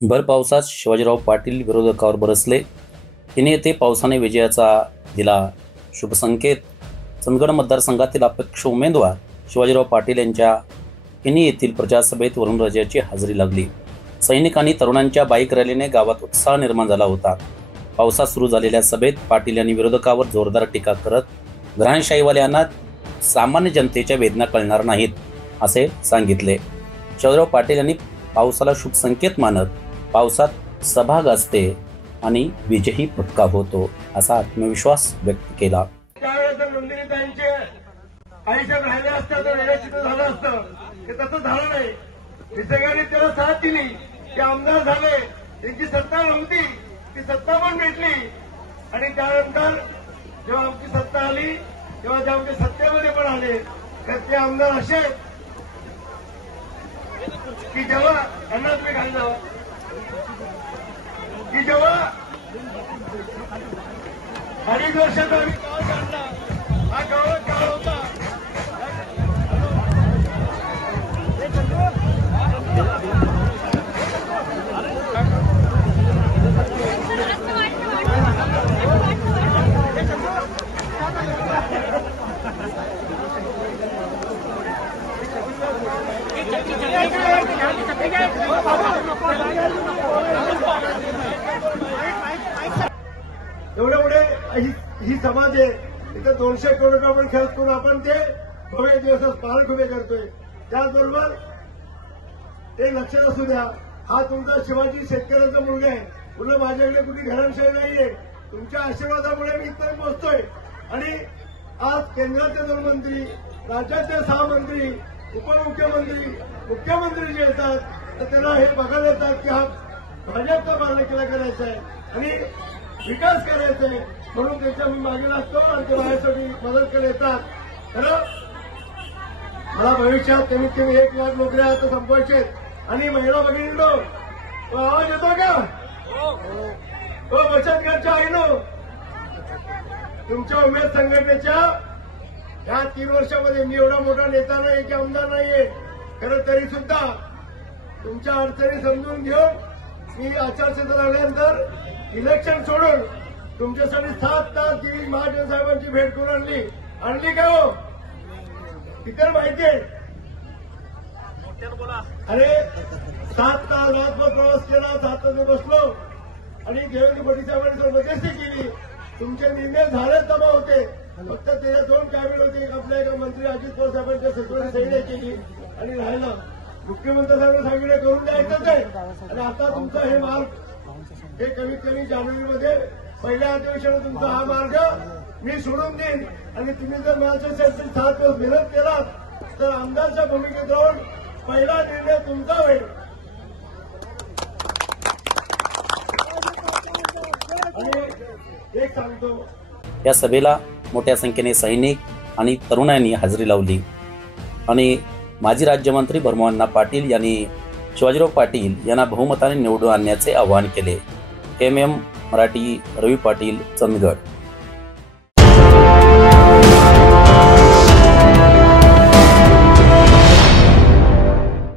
भर पावसात शिवाजीराव पाटील विरोधकावर बरसले. तिने येथे पावसाने विजयाचा दिला शुभसंकेत. चंदगड मतदारसंघातील अपेक्ष उमेदवार शिवाजीराव पाटील यांच्या किनी येथील प्रचारसभेत वरुणराजाची हजेरी लागली. सैनिकांनी तरुणांच्या बाईक रॅलीने गावात उत्साह निर्माण झाला होता. पावसात सुरू झालेल्या सभेत पाटील यांनी विरोधकावर जोरदार टीका करत ग्रहणशाहीवाल्यांना सामान्य जनतेच्या वेदना कळणार नाहीत असे सांगितले. शिवाजीराव पाटील यांनी पावसाला शुभ संकेत मानत पावसात सभा गाजते आणि विजयही पक्का होतो असा आत्मविश्वास व्यक्त केला. त्यावेळेस नंदिनीताईंचे आयुष्यात राहिले असतं तर व्यवस्थित झालं असतं, हे तसं झालं नाही. निसर्गाने त्याला साथ दिली, ते आमदार झाले. त्यांची सत्ता नव्हती, ती सत्ता पण भेटली. आणि त्यानंतर जेव्हा आमची सत्ता आली तेव्हा ते आमच्या सत्तेमध्ये पण आले. तर ते आमदार असे की जेव्हा यांना तुम्ही खाली जावा की जेव्हा 2.5 वर्षाचा आम्ही काळ काढला, हा गावात काळ होता. एवढे एवढे ही समाज आहे, इथं 200 करोड रुपये आपण खर्च करून आपण ते भव्य दिवस पालक उभे करतोय. त्याचबरोबर ते लक्षात असू द्या, हा तुमचा शिवाजी शेतकऱ्याचा मुलगा आहे. म्हणून माझ्याकडे कुठे घरांशाही नाहीये. तुमच्या आशीर्वादामुळे मी इथपर्यंत पोहोचतोय. आणि आज केंद्राचे 2 मंत्री, राज्याचे 6 मंत्री, उपमुख्यमंत्री, मुख्यमंत्री जे येतात तर त्यांना हे बघायला येतात की हा भाजपचा बालेकिल्ला करायचा आहे आणि विकास करायचा आहे. म्हणून त्यांच्या मी मागे लागतो आणि ते माझ्यासाठी मदत करत येतात. खरं मला भविष्यात कमीत कमी 1 लाख नोकऱ्या आता संपवायचे. आणि महिला भगिनींनो, तो आवाज येतो का? तो बचत गटच्या आईनो, तुमच्या उमेद संघटनेच्या या 3 वर्षामध्ये मी एवढा मोठा नेता नाही की आमदार नाहीये. खरं तरी सुद्धा तुमच्या अडचणी समजून घेऊन मी आचारसंहिता लागल्यानंतर इलेक्शन सोडून तुमच्यासाठी 7 तास गेली महाजन साहेबांची भेट करून आणली का हो? इतर माहिती आहे. अरे 7 तास रातभर प्रवास केला, 7 तास बसलो आणि देवेंद्र फडणवीस साहेबांनी मध्यस्थी केली. तुमचे निर्णय झाले जमा होते. फक्त त्याच्या 2 कॅबिनेट होते. आपल्या एका मंत्री अजित पवार साहेबांच्या सचिवांनी सही नाही केली आणि राहिला. मुख्यमंत्री साहेबांनी सांगितलं करून द्यायचंच आहे. आणि आता तुमचा हे मार्ग हे कमीत कमी जानेवारीमध्ये पहिल्या अधिवेशनात तुमचा हा मार्ग मी सोडून देईन. आणि तुम्ही जर माझ्यासाठी 7 दिवस मेहनत केलात तर आमदारच्या भूमिकेत राहून पहिला निर्णय तुमचा होईल. आणि एक सांगतो, या सभेला मोठ्या संख्येने सैनिक आणि तरुणांनी हजेरी लावली आणि माजी राज्यमंत्री भरमोहन पाटील यांनी शिवाजीराव पाटील यांना बहुमताने निवडून आणण्याचे आवाहन केले. MM मराठी, रवी पाटील, चंदगड.